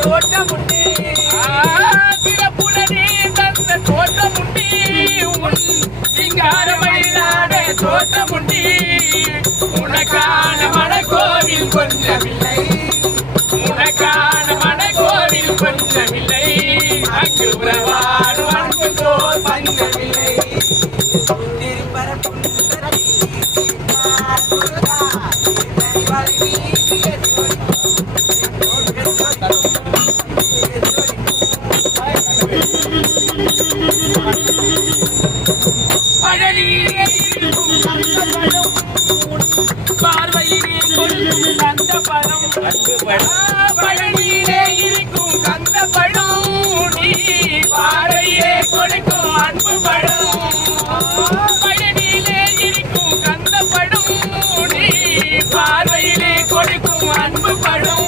தோட்டமுண்டி சிறப்புடனே தந்த தோட்டமுண்டி உன் சிங்காரமயிலாடே தோட்டமுண்டி உனக்கான மனக்கோவில் கொஞ்சமில்லை உனக்கான மனக்கோவில் கொஞ்சமில்லை அங்கு உறவாடும் அன்பு தோல் பஞ்சமில்லை பார்வையிலே கொடுக்கும் கந்த பழம் பழனியிலே இருக்கும் கந்த பழம் நீ பார்வையிலே கொடுக்கும் அன்பு பழம் பழனியிலே இருக்கும் கந்த பழம் நீ பார்வையிலே கொடுக்கும் அன்பு பழம்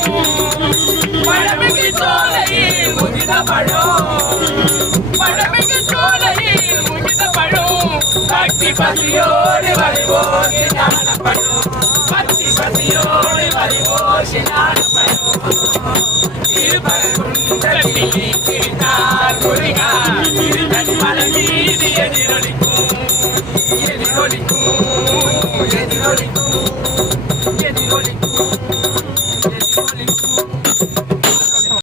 பழமிகு சோலையில் முதித பழம் பழமிகு சோலையில் முதித பழம் பக்தி பசியோடு வருவோம்